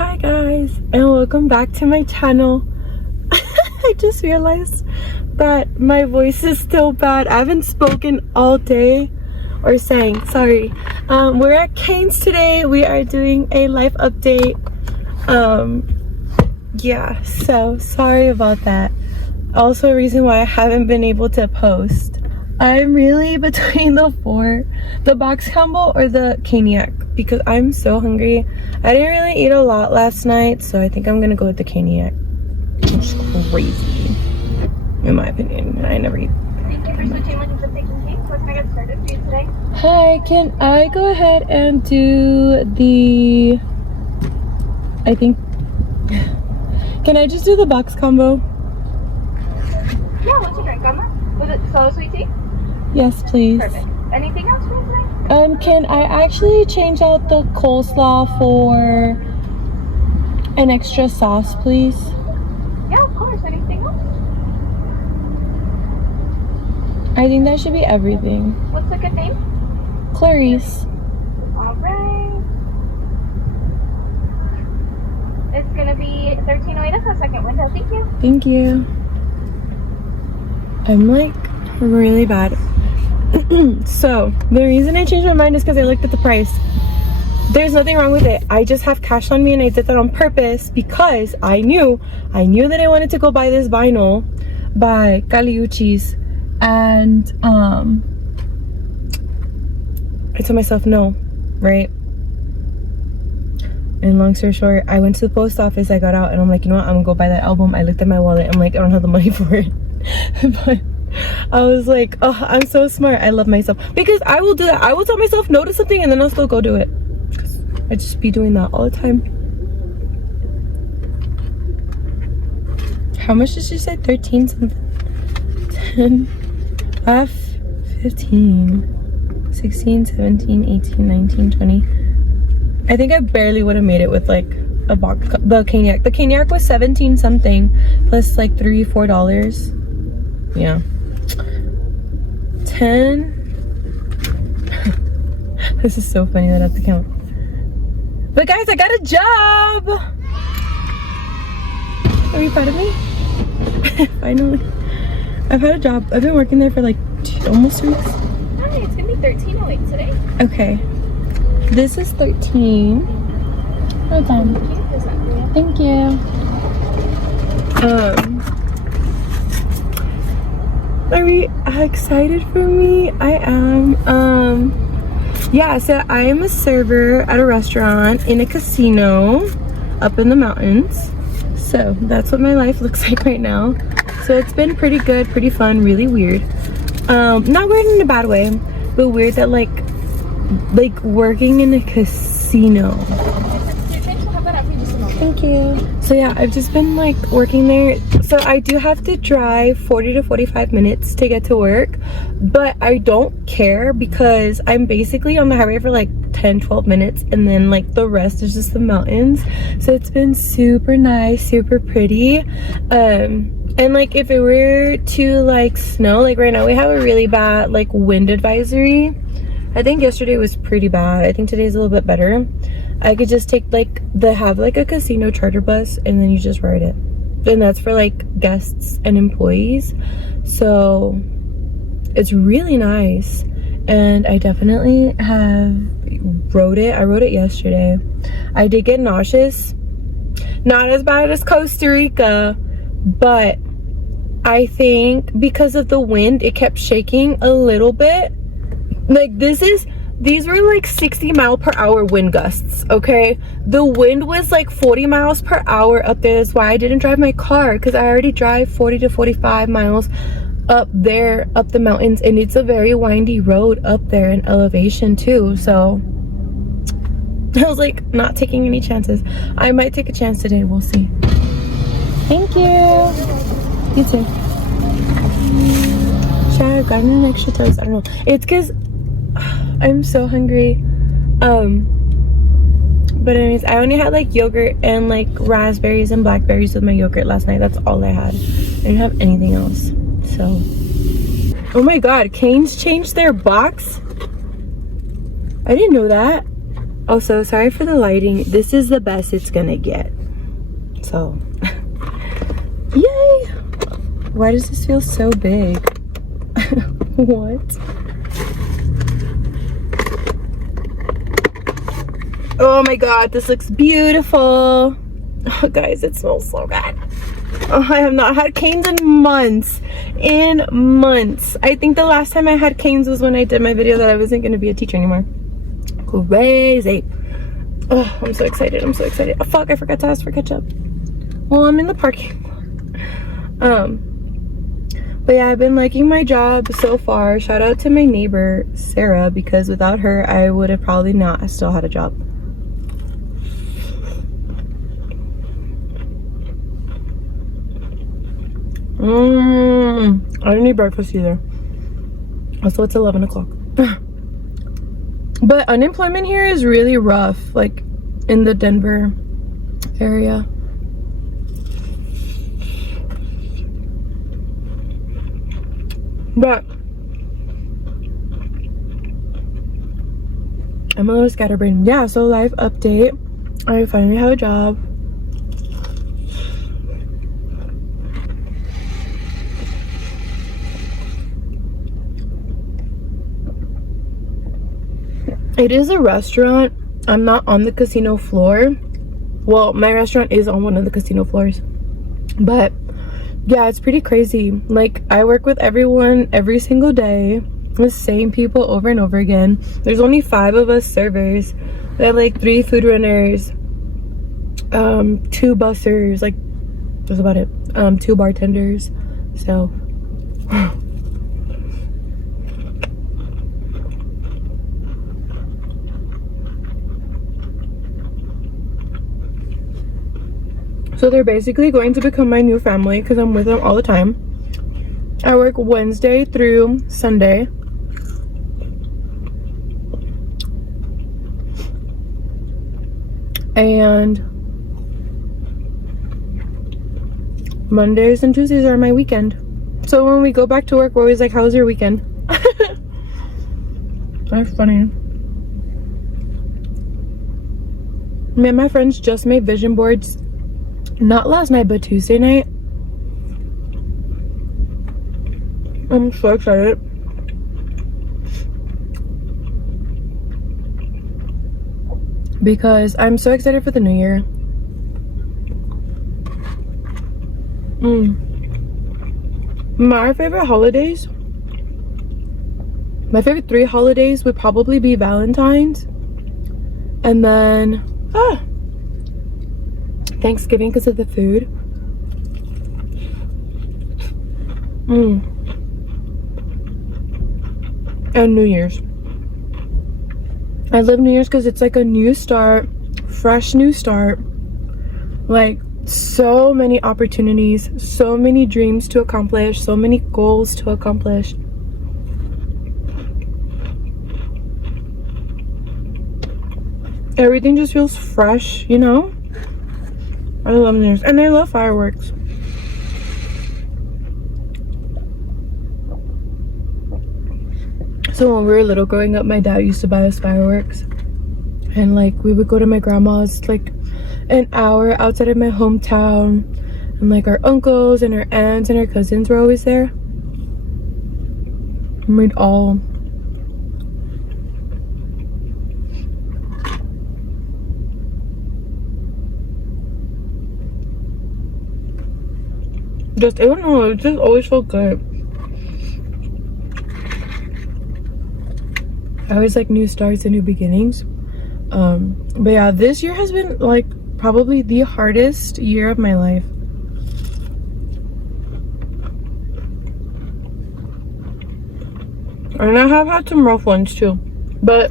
Hi guys, and welcome back to my channel. I just realized that my voice is still bad. I haven't spoken all day, or sang, sorry. We're at Cane's today. We are doing a life update. Yeah, so sorry about that. Also a reason why I haven't been able to post. I'm really between the box combo or the caniac, because I'm so hungry. I didn't really eat a lot last night, so I think I'm gonna go with the caniac. It's crazy, in my opinion, and I never eat. Thank you for switching lanes and taking Cane's. What can I get started for you today? Hi, can I go ahead and do the, I think, can I just do the box combo? Yeah, what's your drink, Emma? Was it solo sweet tea? Yes, please. Perfect. Anything else for you today? Can I actually change out the coleslaw for an extra sauce, please? Yeah, of course. Anything else? I think that should be everything. What's a good name? Clarice. All right. It's gonna be 1308 at the second window. Thank you. Thank you. I'm like really bad. So the reason I changed my mind is because I looked at the price. There's nothing wrong with it. I just have cash on me, and I did that on purpose because I knew that I wanted to go buy this vinyl by Caliucci's, and I told myself no, right? And long story short, I went to the post office, I got out, and I'm like, you know what, I'm gonna go buy that album. I looked at my wallet, I'm like, I don't have the money for it. But I was like, oh, I'm so smart. I love myself, because I will do that. I will tell myself no to something and then I'll still go do it. I just be doing that all the time. How much did she say? 13 something? 10, 5, 15, 16, 17, 18, 19, 20. I think I barely would have made it with like a box. The caniac. The caniac was 17 something plus like $3-4. Yeah. 10. This is so funny that I have to count. But guys, I got a job. Are you proud of me? Finally. I've had a job. I've been working there for like almost 2 weeks. Hi, it's gonna be 1308 today. Okay. This is 13. Hold on. Thank you. Are you excited for me? I am. Yeah, so I am a server at a restaurant in a casino up in the mountains. So that's what my life looks like right now. So it's been pretty good, pretty fun, really weird. Not weird in a bad way, but weird that like working in a casino. Thank you. So yeah, I've just been like working there. So I do have to drive 40 to 45 minutes to get to work, but I don't care because I'm basically on the highway for like 10-12 minutes, and then like the rest is just the mountains. So it's been super nice, super pretty. And like if it were to like snow, like right now we have a really bad like wind advisory. I think yesterday was pretty bad. I think today's a little bit better. I could just take like have like a casino charter bus, and then you just ride it. And that's for like guests and employees. So it's really nice. And I definitely rode it. I rode it yesterday. I did get nauseous. Not as bad as Costa Rica, but I think because of the wind, it kept shaking a little bit. Like these were like 60-mile-per-hour wind gusts, okay? The wind was like 40 miles per hour up there. That's why I didn't drive my car, because I already drive 40 to 45 miles up there, up the mountains, and it's a very windy road up there in elevation too. So I was like not taking any chances. I might take a chance today, we'll see. Thank you. You too. Should I have gotten an extra toast? I don't know. It's because I'm so hungry. But anyways, I only had like yogurt and like raspberries and blackberries with my yogurt last night. That's all I had. I didn't have anything else. So, oh my god, Cane's changed their box. I didn't know that. Also, sorry for the lighting. This is the best it's gonna get. So, yay! Why does this feel so big? What? Oh my god, this looks beautiful. Oh, guys, it smells so good. Oh, I have not had canes in months. In months. I think the last time I had canes was when I did my video that I wasn't going to be a teacher anymore. Crazy. Oh, I'm so excited. I'm so excited. Oh, fuck, I forgot to ask for ketchup. Well, I'm in the parking lot. But yeah, I've been liking my job so far. Shout out to my neighbor, Sarah, because without her, I would have probably not still had a job. I didn't eat breakfast either. Also, it's 11 o'clock. But unemployment here is really rough, like in the Denver area. But I'm a little scatterbrained. Yeah, so life update. I finally have a job. It is a restaurant. I'm not on the casino floor. Well, my restaurant is on one of the casino floors. But yeah, it's pretty crazy. Like, I work with everyone every single day. The same people over and over again. There's only 5 of us servers. We have like 3 food runners, 2 bussers, like that's about it. 2 bartenders. So so they're basically going to become my new family because I'm with them all the time. I work Wednesday through Sunday. And Mondays and Tuesdays are my weekend. So when we go back to work, we're always like, how was your weekend? That's funny. Me and my friends just made vision boards. Not last night, but Tuesday night. I'm so excited. Because I'm so excited for the new year. My favorite holidays, my favorite 3 holidays would probably be Valentine's. And then, Thanksgiving because of the food. And New Year's. I love New Year's because it's like a new start, fresh new start. Like, so many opportunities, so many dreams to accomplish, so many goals to accomplish. Everything just feels fresh, you know? I love New Year's. And I love fireworks. So when we were little growing up, my dad used to buy us fireworks. And like, we would go to my grandma's like an hour outside of my hometown. And like, our uncles and our aunts and our cousins were always there. And we'd all just, I don't know, it just always felt good. I always like new starts and new beginnings. But yeah, this year has been like probably the hardest year of my life. And I have had some rough ones too, but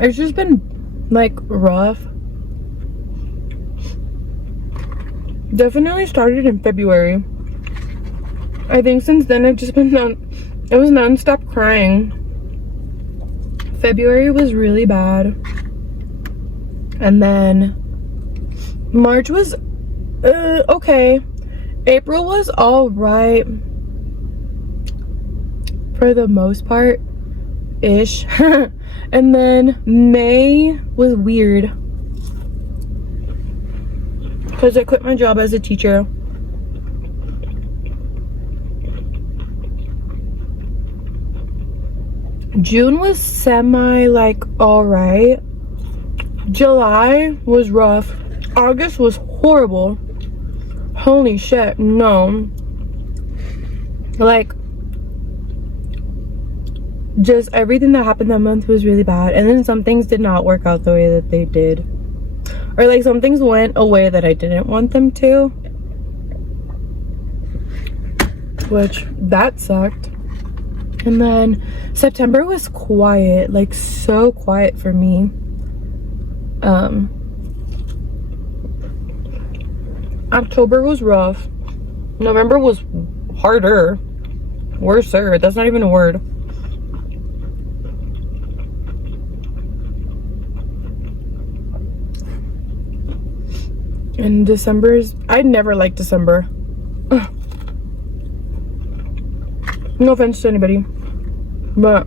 it's just been like rough. Definitely started in February. I think since then I've just been it was non-stop crying. February was really bad. And then March was okay. April was all right for the most part. ish. And then May was weird because I quit my job as a teacher. June was semi like all right. July was rough. August was horrible. Holy shit, no. Like, just everything that happened that month was really bad. And then some things did not work out the way that they did. Or like some things went away that I didn't want them to. Which, that sucked. And then September was quiet, like so quiet for me. October was rough. November was harder. Worser. That's not even a word. And December's, I never liked December. Ugh. No offense to anybody, but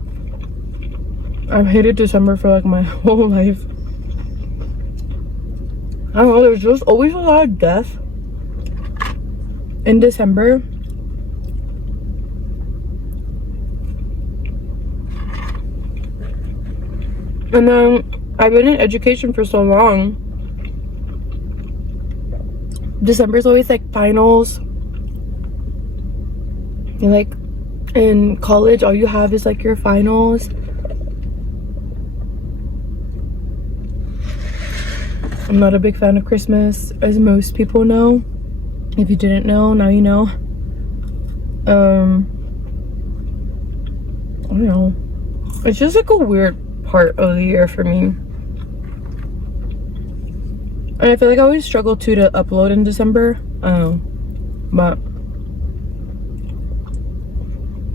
I've hated December for like my whole life. I don't know, there's just always a lot of death in December. And then I've been in education for so long. December's always like finals. And like in college, all you have is like your finals. I'm not a big fan of Christmas, as most people know. If you didn't know, now you know. I don't know. It's just like a weird part of the year for me. And I feel like I always struggle too to upload in December. But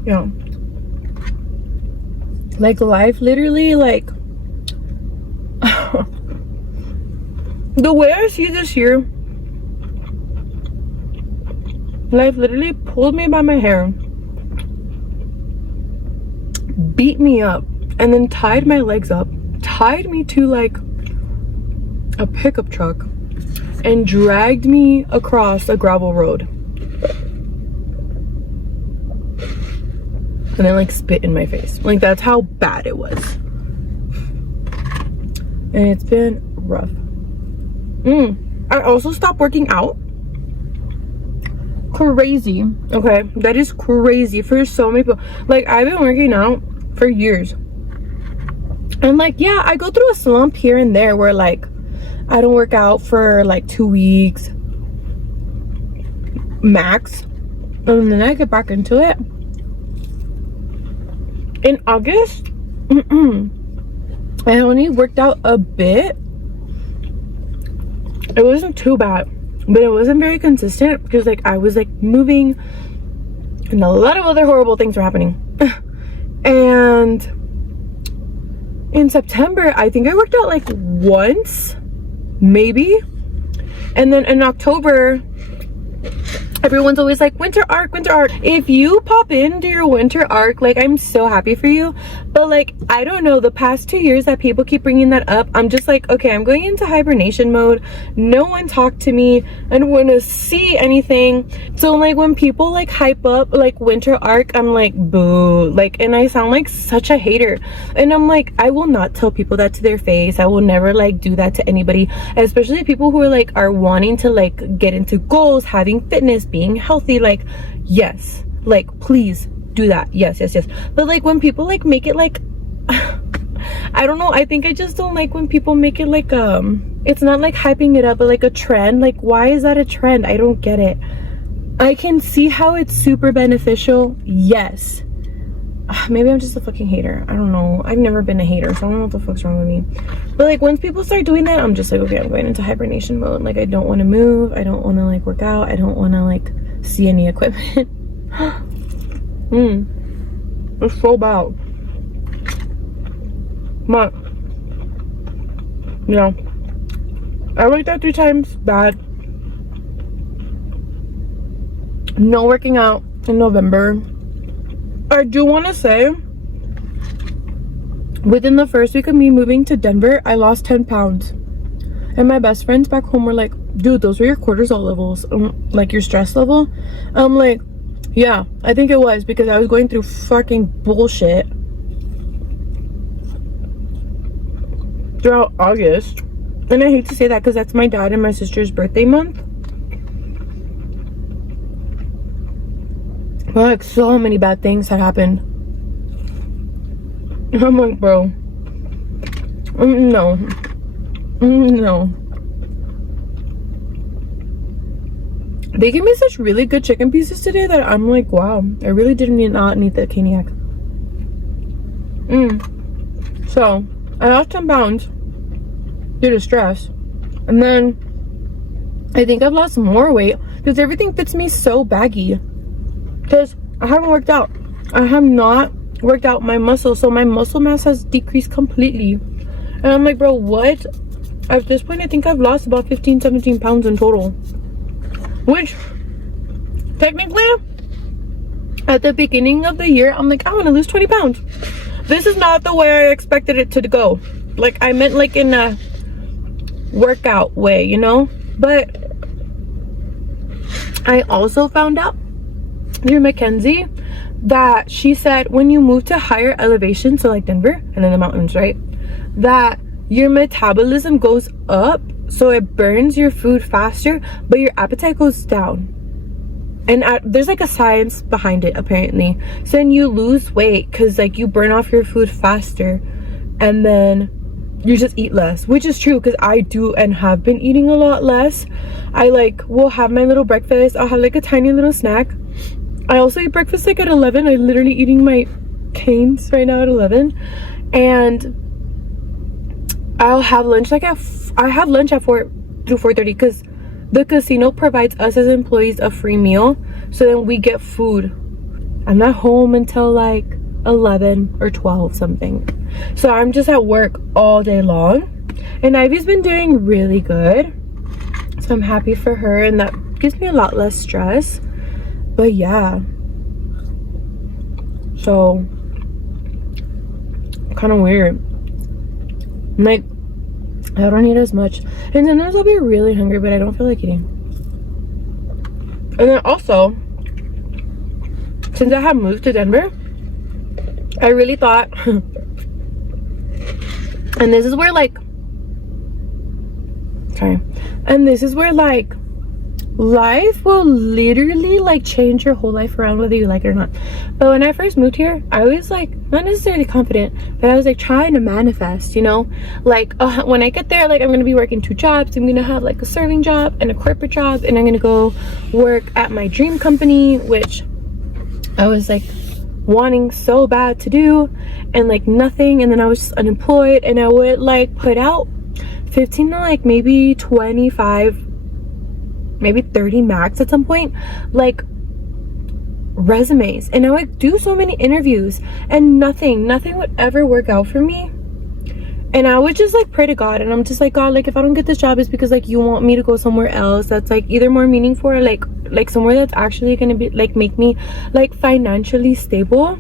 yeah. Like life literally like the way I see this year, life literally pulled me by my hair, beat me up, and then tied my legs up, tied me to like a pickup truck, and dragged me across a gravel road. And then like spit in my face. Like that's how bad it was. And it's been rough. I also stopped working out. Crazy. Okay, that is crazy for so many people. Like I've been working out for years. And like, yeah, I go through a slump here and there where like I don't work out for like 2 weeks max, and then I get back into it. In August, I only worked out a bit. It wasn't too bad, but it wasn't very consistent because like I was like moving and a lot of other horrible things were happening. And in September, I think I worked out like once, maybe. And then in October, everyone's always like, winter arc, winter arc. If you pop into your winter arc, like I'm so happy for you. But like, I don't know, the past 2 years that people keep bringing that up, I'm just like, okay, I'm going into hibernation mode. No one talked to me. I don't want to see anything. So like when people like hype up like winter arc, I'm like, boo. Like, and I sound like such a hater. And I'm like, I will not tell people that to their face. I will never like do that to anybody, especially people who are like are wanting to like get into goals, having fitness, being healthy. Like, yes, like please do that. Yes, yes, yes. But like when people like make it like I don't know, I think I just don't like when people make it like it's not like hyping it up, but like a trend. Like, why is that a trend? I don't get it. I can see how it's super beneficial, yes. Maybe I'm just a fucking hater. I don't know. I've never been a hater, so I don't know what the fuck's wrong with me. But like once people start doing that, I'm just like, okay, I'm going into hibernation mode. Like I don't want to move. I don't want to like work out. I don't want to like see any equipment. It's so bad. But yeah, I worked out 3 times. Bad. No working out in November. I do want to say within the first week of me moving to Denver, I lost 10 pounds. And my best friends back home were like, dude, those were your cortisol levels, like your stress level. I'm like, yeah, I think it was, because I was going through fucking bullshit throughout August. And I hate to say that because that's my dad and my sister's birthday month. But like, so many bad things had happened. I'm like, bro, no. No. They gave me such really good chicken pieces today that I'm like, wow, I really not need the caniac. So I lost 10 pounds due to stress, and then I think I've lost more weight because everything fits me so baggy because I haven't worked out. I have not worked out my muscles, so my muscle mass has decreased completely. And I'm like, bro, what? At this point, I think I've lost about 15-17 pounds in total, which technically at the beginning of the year, I'm like, I want to lose 20 pounds. This is not the way I expected it to go. Like, I meant like in a workout way, you know? But I also found out through Mackenzie that she said when you move to higher elevation, so like Denver and in the mountains, right, that your metabolism goes up, so it burns your food faster, but your appetite goes down. And there's like a science behind it apparently. So then you lose weight because like you burn off your food faster, and then you just eat less, which is true because I do and have been eating a lot less. I like will have my little breakfast. I'll have like a tiny little snack. I also eat breakfast like at 11. I'm literally eating my canes right now at 11, and I'll have lunch like I have lunch at 4 through 4:30 because the casino provides us as employees a free meal, so then we get food. I'm not home until like 11 or 12 something, so I'm just at work all day long. And Ivy's been doing really good, so I'm happy for her, and that gives me a lot less stress. But yeah, so kind of weird. Like, I don't eat as much, and sometimes I'll be really hungry, but I don't feel like eating. And then also, since I have moved to Denver, I really thought and this is where like life will literally like change your whole life around whether you like it or not. But when I first moved here, I was like not necessarily confident, but I was like trying to manifest, you know, like when I get there, like I'm gonna be working 2 jobs. I'm gonna have like a serving job and a corporate job, and I'm gonna go work at my dream company, which I was like wanting so bad to do, and like nothing. And then I was just unemployed, and I would like put out 15 to like maybe 25, maybe 30 max at some point, like resumes, and I would do so many interviews, and nothing would ever work out for me. And I would just like pray to God, and I'm just like, God, like if I don't get this job, it's because like you want me to go somewhere else that's like either more meaningful or like somewhere that's actually gonna be like make me like financially stable.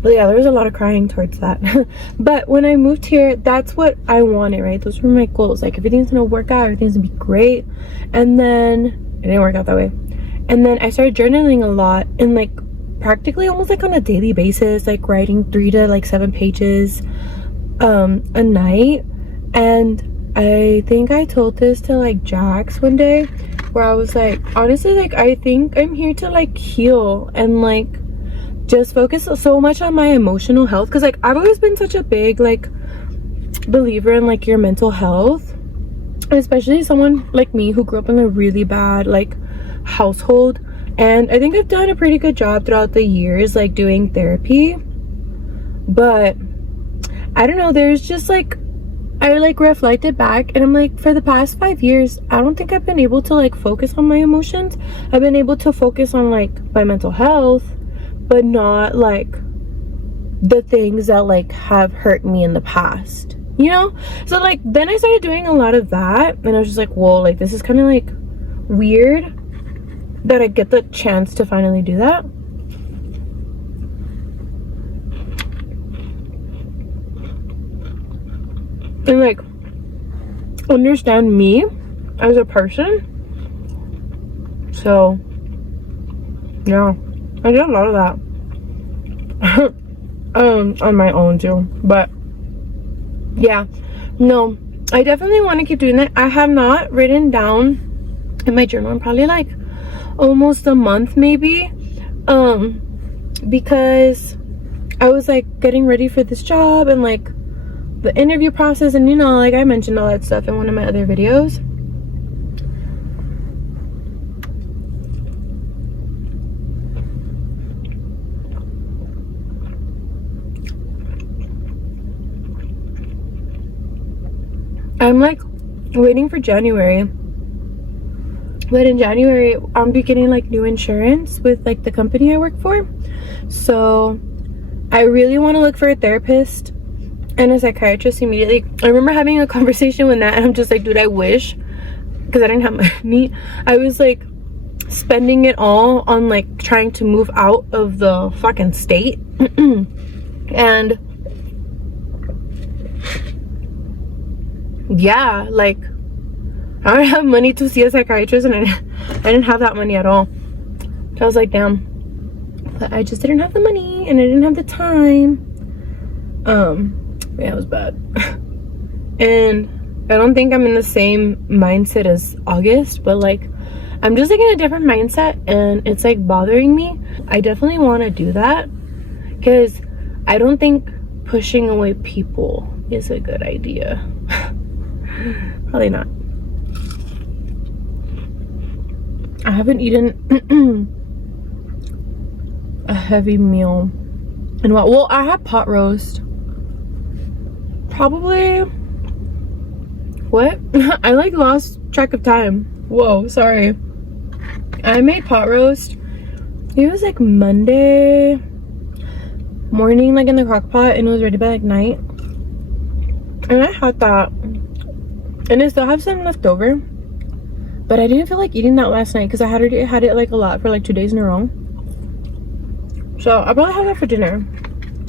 But yeah, there was a lot of crying towards that. But when I moved here, that's what I wanted, right? Those were my goals. Like everything's gonna work out, everything's gonna be great. And then it didn't work out that way. And then I started journaling a lot, and like practically almost like on a daily basis, like writing 3 to like 7 pages a night. And I think I told this to like Jax one day, where I was like, honestly, like I think I'm here to like heal and like just focus so much on my emotional health, because like I've always been such a big like believer in like your mental health, especially someone like me who grew up in a really bad like household. And I think I've done a pretty good job throughout the years like doing therapy, but I don't know, there's just like I like reflected back, and I'm like, for the past 5 years, I don't think I've been able to like focus on my emotions. I've been able to focus on like my mental health, but not like the things that like have hurt me in the past, you know? So like then I started doing a lot of that, and I was just like, whoa, like this is kind of like weird that I get the chance to finally do that. and like understand me as a person. So yeah, I did a lot of that on my own too. But yeah, no, I definitely want to keep doing that. I have not written down in my journal in probably like almost a month maybe, because I was like getting ready for this job and like the interview process, and you know, like I mentioned all that stuff in one of my other videos. I'm like waiting for January, but in January I'm be getting like new insurance with like the company I work for, so I really want to look for a therapist and a psychiatrist immediately. I remember having a conversation with that, and I'm just like, dude, I wish, because I didn't have money, I was like spending it all on like trying to move out of the fucking state and yeah, like I don't have money to see a psychiatrist, and I didn't have that money at all. So I was like, damn. But I just didn't have the money and I didn't have the time. Yeah, it was bad. And I don't think I'm in the same mindset as August, but like I'm just like in a different mindset, and it's like bothering me. I definitely want to do that, because I don't think pushing away people is a good idea. Probably not. I haven't eaten a heavy meal in a while. Well, I had pot roast. Probably, what? I like lost track of time. Whoa, sorry. I made pot roast. It was like Monday morning, like in the crock pot, and it was ready by like night. And I had that. And I still have some left over, but I didn't feel like eating that last night because I had it like a lot for like 2 days in a row. So I'll probably have that for dinner.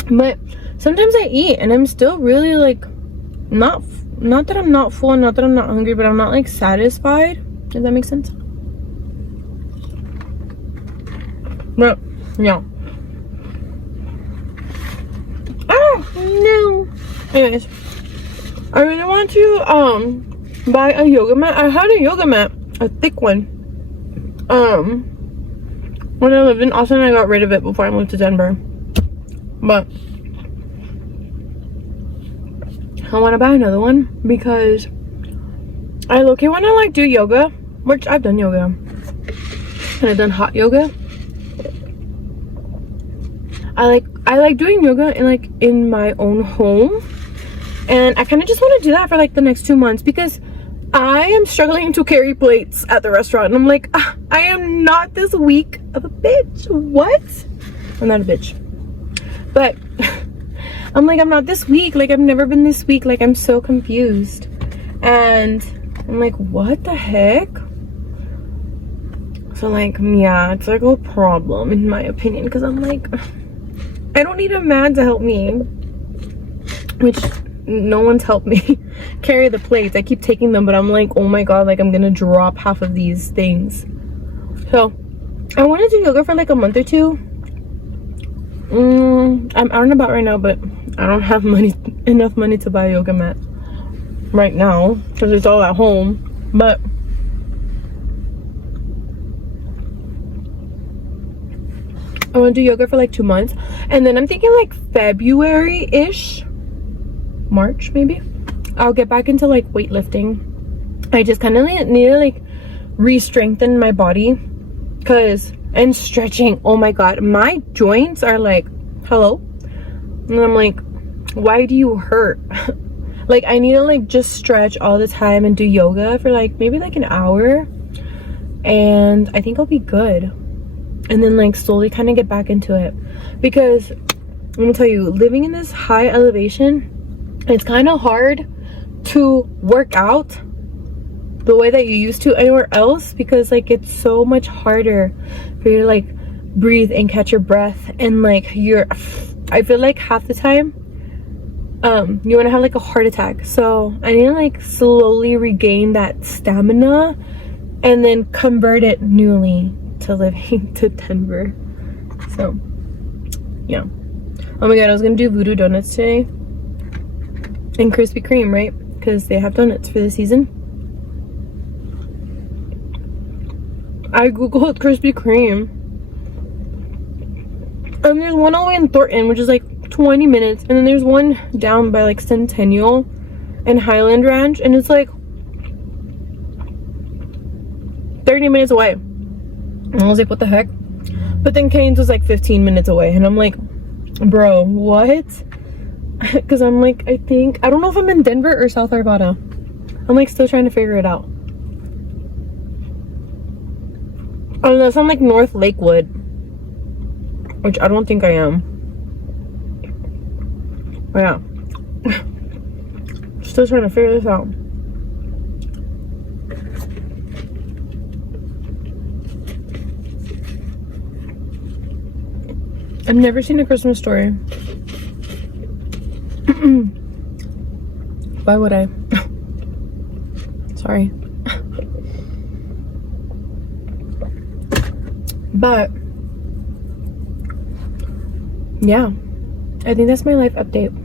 But sometimes I eat and I'm still really like not that I'm not full, not that I'm not hungry, but I'm not like satisfied. Does that make sense? But yeah. Oh no. Anyways, I really want to buy a yoga mat. I had a yoga mat, a thick one, when I lived in Austin. I got rid of it before I moved to Denver, but I want to buy another one because I low-key want to like do yoga, which I've done yoga and I've done hot yoga. I like doing yoga in my own home, and I kind of just want to do that for like the next 2 months, because I am struggling to carry plates at the restaurant, and I'm like, I am not this weak of a bitch. What? I'm not a bitch, but I'm like, I'm not this weak. Like, I've never been this weak. Like, I'm so confused, and I'm like, what the heck? So like, yeah, it's like a problem in my opinion, because I'm like, I don't need a man to help me, which no one's helped me carry the plates. I keep taking them, but I'm like, oh my god, like I'm gonna drop half of these things. So I want to do yoga for like a month or two. I'm out and about right now, but I don't have enough money to buy a yoga mat right now because it's all at home. But I want to do yoga for like 2 months, and then I'm thinking like February-ish, March maybe, I'll get back into like weightlifting. I just kind of need to like re-strengthen my body, and stretching. Oh my god, my joints are like, hello, and I'm like, why do you hurt? Like, I need to like just stretch all the time and do yoga for like maybe like an hour, and I think I'll be good. And then like slowly kind of get back into it, because I'm gonna tell you, living in this high elevation, it's kind of hard to work out the way that you used to anywhere else, because like it's so much harder for you to like breathe and catch your breath, and like I feel like half the time you want to have like a heart attack. So I need to like slowly regain that stamina and then convert it newly to living to Denver. So yeah. Oh my god, I was gonna do voodoo donuts today and Krispy Kreme, right? Because they have donuts for the season. I googled Krispy Kreme and there's one all the way in Thornton, which is like 20 minutes, and then there's one down by like Centennial and Highland Ranch, and it's like 30 minutes away. And I was like, what the heck? But then Cane's was like 15 minutes away, and I'm like, bro, what? Because I'm like, I don't know if I'm in Denver or South Arvada. I'm like still trying to figure it out. Unless I'm like North Lakewood, which I don't think I am. But yeah, still trying to figure this out. I've never seen A Christmas Story. Why would I? Sorry. But yeah, I think that's my life update.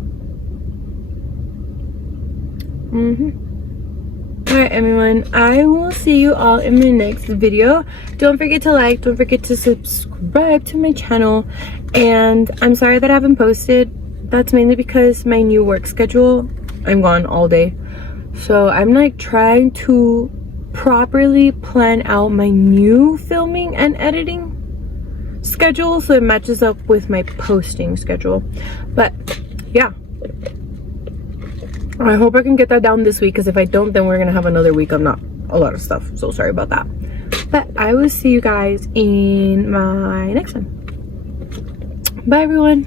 Alright everyone, I will see you all in my next video. Don't forget to like, don't forget to subscribe to my channel, and I'm sorry that I haven't posted. That's mainly because my new work schedule, I'm gone all day, so I'm like trying to properly plan out my new filming and editing schedule so it matches up with my posting schedule. But yeah, I hope I can get that down this week, because if I don't, then we're gonna have another week of not a lot of stuff, so sorry about that. But I will see you guys in my next one. Bye everyone.